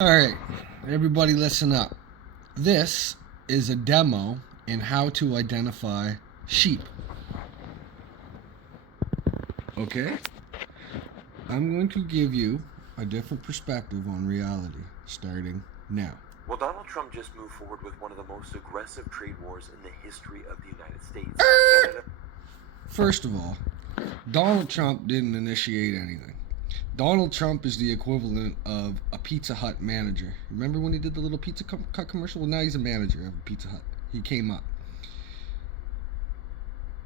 All right, everybody listen up. This is a demo in how to identify sheep. Okay? I'm going to give you a different perspective on reality starting now. Well, Donald Trump just moved forward with one of the most aggressive trade wars in the history of the United States. Canada. First of all, Donald Trump didn't initiate anything. Donald Trump is the equivalent of a Pizza Hut manager. Remember when he did the little Pizza Hut commercial? Well, now he's a manager of Pizza Hut. He came up.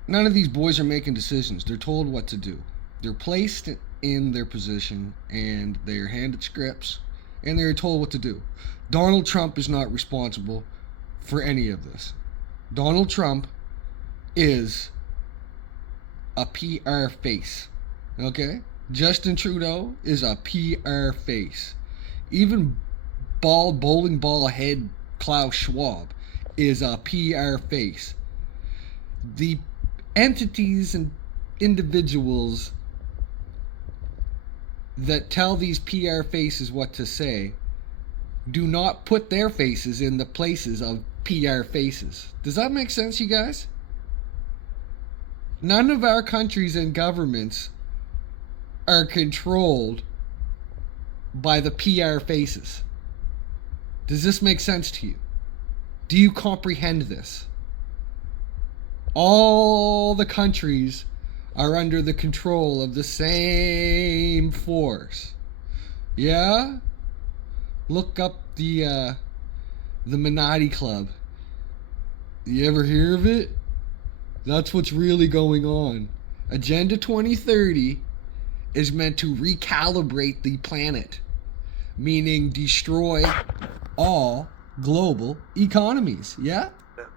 None of these boys are making decisions. They're told what to do. They're placed in their position and they're handed scripts and they're told what to do. Donald Trump is not responsible for any of this. Donald Trump is a PR face. Okay? Justin Trudeau is a PR face. Even bald bowling ball head Klaus Schwab is a PR face. The entities and individuals that tell these PR faces what to say do not put their faces in the places of PR faces. Does that make sense, you guys? None of our countries and governments are controlled by the PR faces. Does this make sense to you? Do you comprehend this? All the countries are under the control of the same force. Yeah? Look up the Minati Club. You ever hear of it? That's what's really going on. Agenda 2030 is meant to recalibrate the planet, meaning destroy all global economies. Yeah?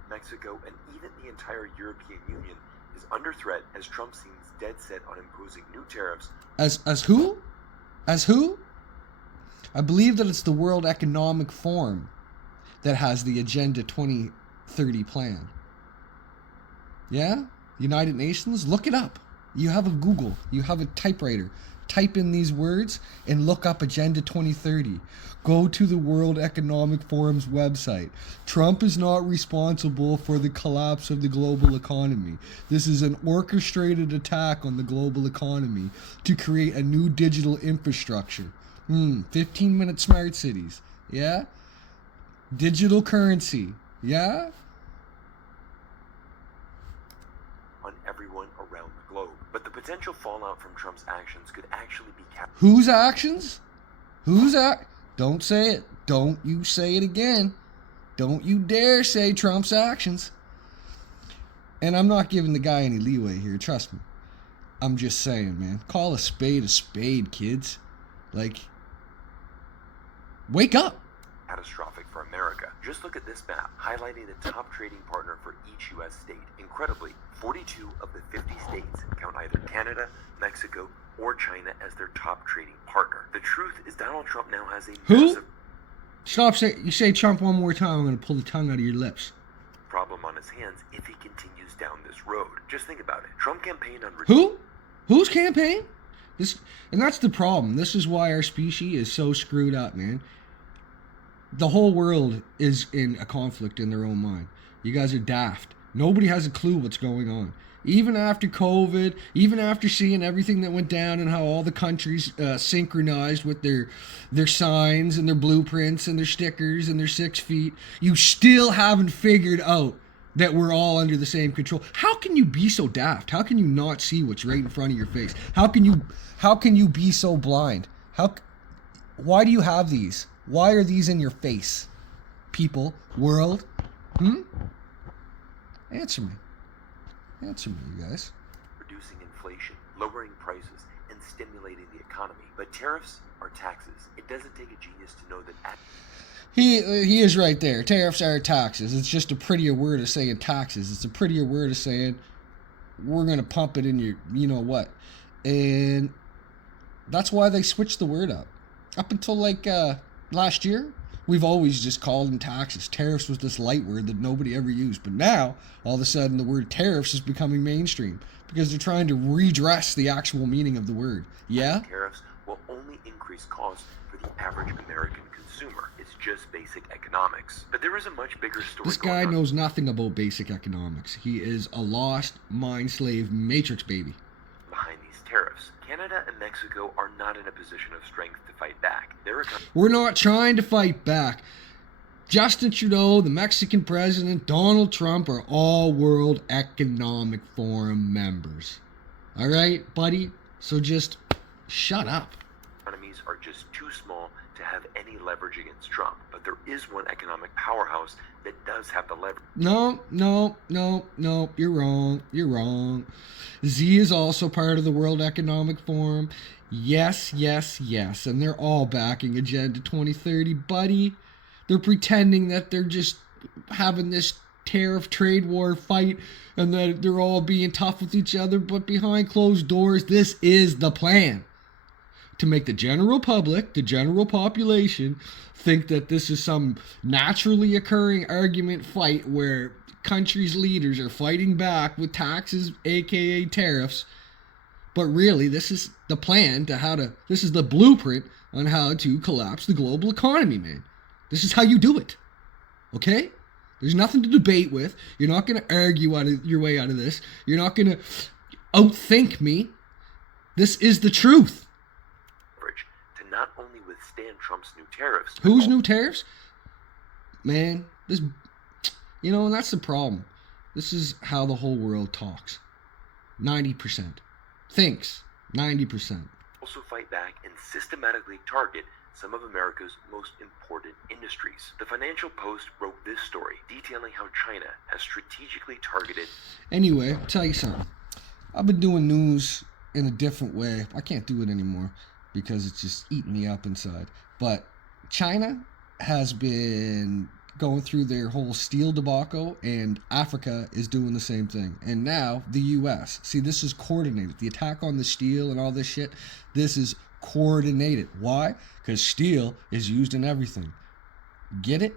Mexico, and even the entire European Union is under threat as Trump seems dead set on imposing new tariffs. As who? As who? I believe that it's the World Economic Forum that has the Agenda 2030 plan. Yeah? United Nations? Look it up. You have a Google. You have a typewriter. Type in these words and look up Agenda 2030. Go to the World Economic Forum's website. Trump is not responsible for the collapse of the global economy. This is an orchestrated attack on the global economy to create a new digital infrastructure. 15-minute smart cities. Yeah? Digital currency. Yeah? On everyone around the globe. But the potential fallout from Trump's actions could actually be Whose actions? Don't say it. Don't you say it again. Don't you dare say Trump's actions. And I'm not giving the guy any leeway here, trust me. I'm just saying, man. Call a spade, kids. Like, wake up. catastrophic for America. Just look at this map, highlighting the top trading partner for each U.S. state. Incredibly, 42 of the 50 states count either Canada, Mexico, or China as their top trading partner. The truth is Donald Trump now has a massive You say Trump one more time, I'm going to pull the tongue out of your lips. problem on his hands if he continues down this road. Just think about it. Trump campaigned on... Who? Whose campaign? And that's the problem. This is why our species is so screwed up, man. The whole world is in a conflict in their own mind. You guys are daft. Nobody has a clue what's going on. Even after COVID, even after seeing everything that went down and how all the countries synchronized with their signs and their blueprints and their stickers and their 6 feet, you still haven't figured out that we're all under the same control. How can you be so daft? How can you not see what's right in front of your face? How can you be so blind? Why do you have these? Why are these in your face? People, world, Answer me. Answer me, you guys. Reducing inflation, lowering prices, and stimulating the economy. But tariffs are taxes. It doesn't take a genius to know that... He is right there. Tariffs are taxes. It's just a prettier word of saying taxes. It's a prettier word of saying we're going to pump it in your you-know-what. And that's why they switched the word up. Up until last year, we've always just called them taxes. Tariffs was this light word that nobody ever used. But now, all of a sudden, the word tariffs is becoming mainstream because they're trying to redress the actual meaning of the word. Yeah? Tariffs will only increase costs for the average American consumer. It's just basic economics. But there is a much bigger story. This guy knows nothing about basic economics. He is a lost mind slave matrix baby. Behind these tariffs, Canada and Mexico are not in a position of strength to fight back. We're not trying to fight back. Justin Trudeau, the Mexican president, Donald Trump are all World Economic Forum members. All right, buddy? So just shut up. Economies are just too small to have any leverage against Trump. But there is one economic powerhouse that does have the leverage. No. You're wrong. You're wrong. Z is also part of the World Economic Forum. Yes. And they're all backing Agenda 2030, buddy. They're pretending that they're just having this tariff trade war fight and that they're all being tough with each other. But behind closed doors, this is the plan. To make the general public, the general population, think that this is some naturally occurring argument fight where countries' leaders are fighting back with taxes, aka tariffs. But really, this is the plan this is the blueprint on how to collapse the global economy, man. This is how you do it. Okay? There's nothing to debate with. You're not going to argue your way out of this. You're not going to outthink me. This is the truth. To not only withstand Trump's new tariffs. Whose new tariffs? Man, and that's the problem. This is how the whole world talks. 90%. Thinks. 90%. Also fight back and systematically target some of America's most important industries. The Financial Post wrote this story detailing how China has strategically targeted. Anyway, I'll tell you something. I've been doing news in a different way. I can't do it anymore because it's just eating me up inside. But China has been going through their whole steel debacle, and Africa is doing the same thing. And now the U.S. See, this is coordinated. The attack on the steel and all this shit, this is coordinated. Why? Because steel is used in everything. Get it?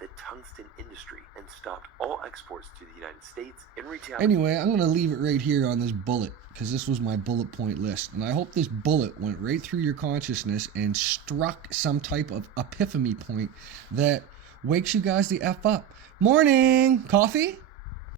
The tungsten industry and stopped all exports to the United States in retaliation. Anyway, I'm going to leave it right here on this bullet because this was my bullet point list. And I hope this bullet went right through your consciousness and struck some type of epiphany point that wakes you guys the F up. Morning! Coffee?